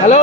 Hello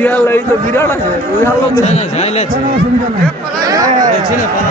ইয়ার এই তো বিরাট আছে। ওই আছে পালা।